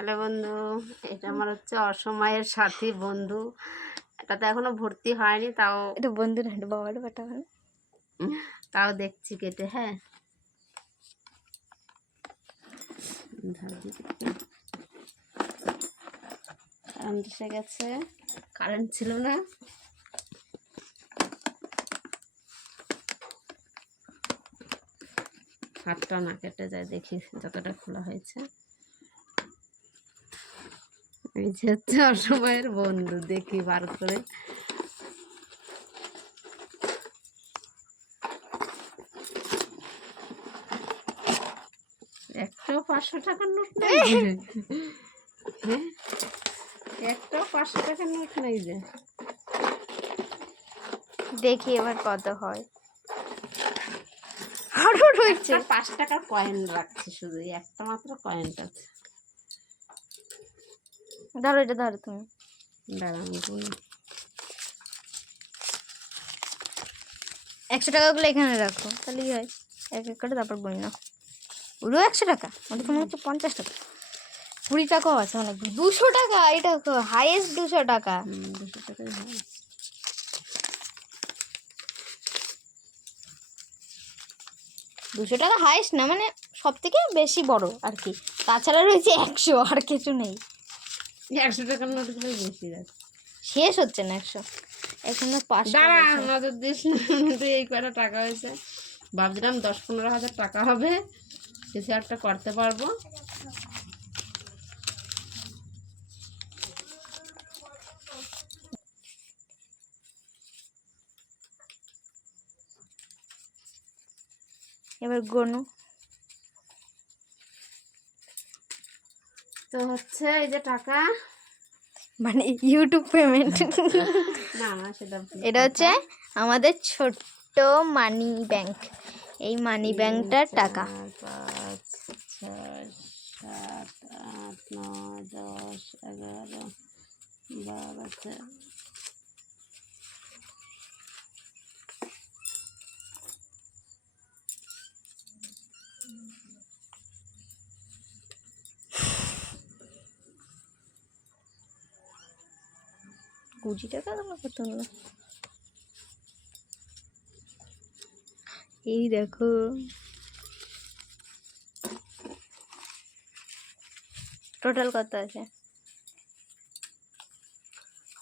Hello বন্ধু এটা আমার হচ্ছে অসময়ের সাথী বন্ধু। এটা তো এখনও ভর্তি হয়নি তাও এটা বন্ধু না বাবার বাটা তাও দেখছি কেটে হ্যাঁ। কারেন্ট এসে গেছে। কারেন্ট ছিল না। হাতটা না কেটে যায় দেখি যতটা খোলা হয়েছে। এই যে হচ্ছে অসময়ের বন্ধু দেখি বার করে। একটাও পাঁচশো টাকার নোট নেই। হ্যাঁ? একটাও পাঁচশো টাকার নোট নেই যে। দেখি এবার কত হয়। আরও রয়েছে পাঁচ টাকার কয়েন রাখছে শুধু একটা মাত্র কয়েনটা আছে। ধরো এটা ধরো তুমি। গুনি। একশো টাকাগুলো এখানে রাখো তাহলেই হয়। এক এক করে তারপর বই নাও। পুরো একশো টাকা ওটা তো মনে হচ্ছে পঞ্চাশ টাকা। কুড়ি টাকাও আছে অনেক দুশো টাকা এটা হাইয়েস্ট দুশো টাকা। দুশো হয়। দুশো টাকা হাইয়েস্ট না মানে সব থেকে বেশি বড় আর কি। তাছাড়া রয়েছে একশো আর কিছু নেই। একশো টাকার নোটগুলো বেশি যাচ্ছে শেষ হচ্ছে না একশো। এখানে পাঁচশো দাঁড়া নজর দিস না, তো এই কয়টা টাকা হয়েছে? ভাবছিলাম দশ পনেরো হাজার টাকা হবে কিছু একটা করতে পারব। এবার গনু। তো হচ্ছে এই যে টাকা। মানে ইউটিউব পেমেন্ট না না সেটা এটা হচ্ছে আমাদের ছোট্ট মানি ব্যাংক এই মানি ব্যাংকটার টাকা। পাঁচ ছয় সাত আট নয় দশ এগারো বারো তেরো। কুড়ি টাকা তোমার কত হলো এই দেখো। টোটাল কত আছে?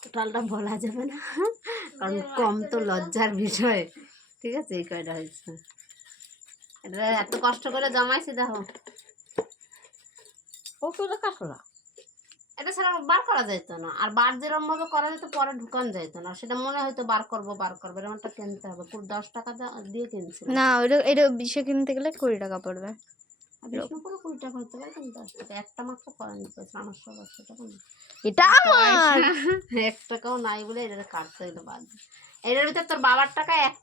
টোটালটা বলা যাবে না কারণ কম তো লজ্জার বিষয়। ঠিক আছে এই কয়টা হয়েছে? এটা এত কষ্ট করে জমাইছি দেখো। ও কাটলা। এটা ছাড়া বার করা যেত না। আর বার যেরকম ভাবে করা যেত পরে ঢুকান যেত না। সেটা মনে হয়তো বার করব বার করব এরকম একটা কিনতে হবে। পুরো দশ টাকা দিয়ে কিনছি না ওইটা এটা বিষয় কিনতে গেলে কুড়ি টাকা পড়বে। একটা এটা আমার! এক টাকাও নাই বলে এটা কাটতে হইল বাদ এটার ভিতর তোর বাবার টাকা এক